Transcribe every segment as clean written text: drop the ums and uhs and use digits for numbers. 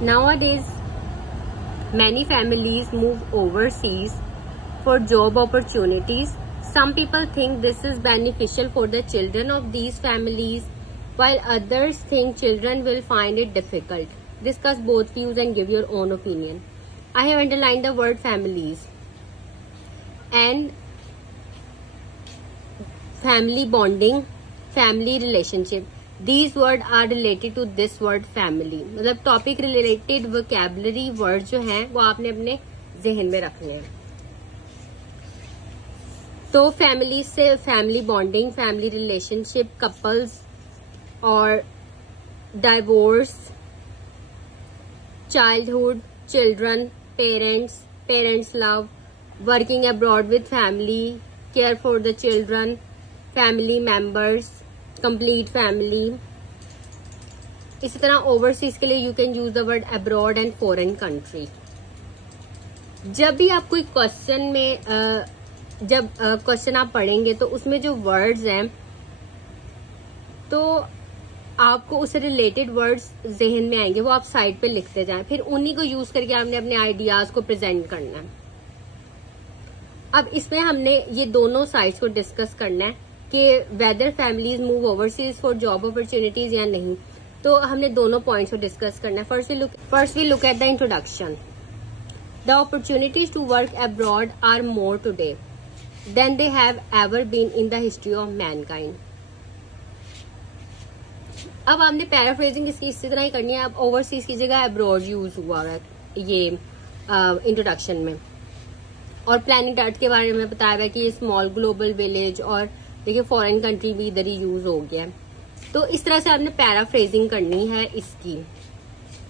Nowadays, many families move overseas for job opportunities. Some people think this is beneficial for the children of these families, while others think children will find it difficult. Discuss both views and give your own opinion. I have underlined the word families and family bonding, family relationship. These words are related to this word family. मतलब topic related vocabulary word जो हैं वो आपने अपने जहन में रखने हैं. तो फैमिली से family bonding, family relationship, couples और divorce, childhood, children, parents love, working abroad with family, care for the children, family members, complete family. इसी तरह ओवरसीज के लिए you can use the word abroad and foreign country. जब भी आप कोई question में जब क्वेश्चन आप पढ़ेंगे तो उसमें जो वर्ड्स हैं तो आपको उससे रिलेटेड वर्ड्स जहन में आएंगे, वो आप साइड पे लिखते जाएं, फिर उन्हीं को यूज करके आपने अपने आइडियाज को प्रेजेंट करना है. अब इसमें हमने ये दोनों साइड्स को डिस्कस करना है कि whether families move overseas for job opportunities या नहीं. तो हमने दोनों पॉइंट्स को डिस्कस करना है. First we look at the introduction. The opportunities to work abroad are more today than they have ever been in the history of mankind. अब आपने पैराफ्रेजिंग इसकी इसी तरह ही करनी है. अब ओवरसीज की जगह अब्रॉड यूज हुआ है ये इंट्रोडक्शन में. और प्लानिंग डार्ट के बारे में बताया है कि ये स्मॉल ग्लोबल विलेज, और देखिए फॉरेन कंट्री भी इधर ही यूज हो गया है. तो इस तरह से आपने पैराफ्रेजिंग करनी है इसकी,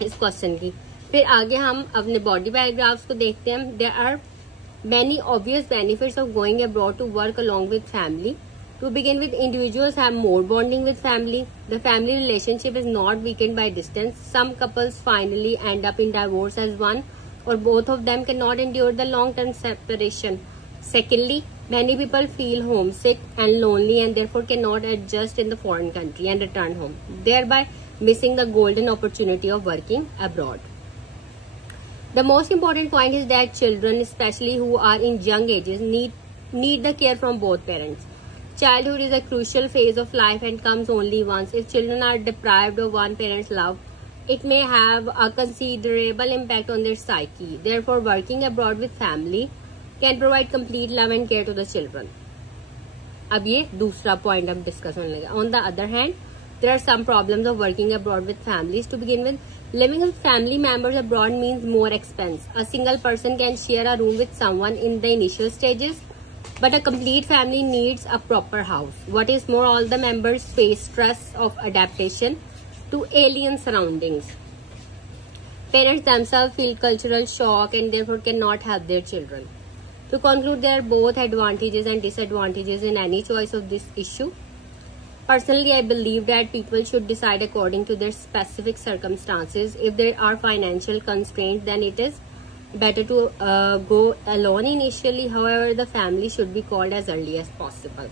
इस क्वेश्चन की. फिर आगे हम अपने बॉडी पैराग्राफ्स को देखते हैं. There are many obvious benefits of going abroad to work along with family. To begin with, individuals have more bonding with family. The family relationship is not weakened by distance. Some couples finally end up in divorce as one or both of them cannot endure the long-term separation. Secondly, many people feel homesick and lonely and therefore cannot adjust in the foreign country and return home, thereby missing the golden opportunity of working abroad. The most important point is that children, especially who are in young ages, need the care from both parents. Childhood is a crucial phase of life and comes only once. If children are deprived of one parent's love, it may have a considerable impact on their psyche. Therefore, working abroad with family can provide complete love and care to the children. अब ये दूसरा point अब discuss होने लगा. On the other hand, there are some problems of working abroad with families. To begin with, living with family members abroad means more expense. A single person can share a room with someone in the initial stages, but a complete family needs a proper house. What is more, all the members face stress of adaptation to alien surroundings. Parents themselves feel cultural shock and therefore cannot help their children. To conclude, there are both advantages and disadvantages in any choice of this issue. Personally, I believe that people should decide according to their specific circumstances. If there are financial constraints, then it is better to go alone initially. However, the family should be called as early as possible.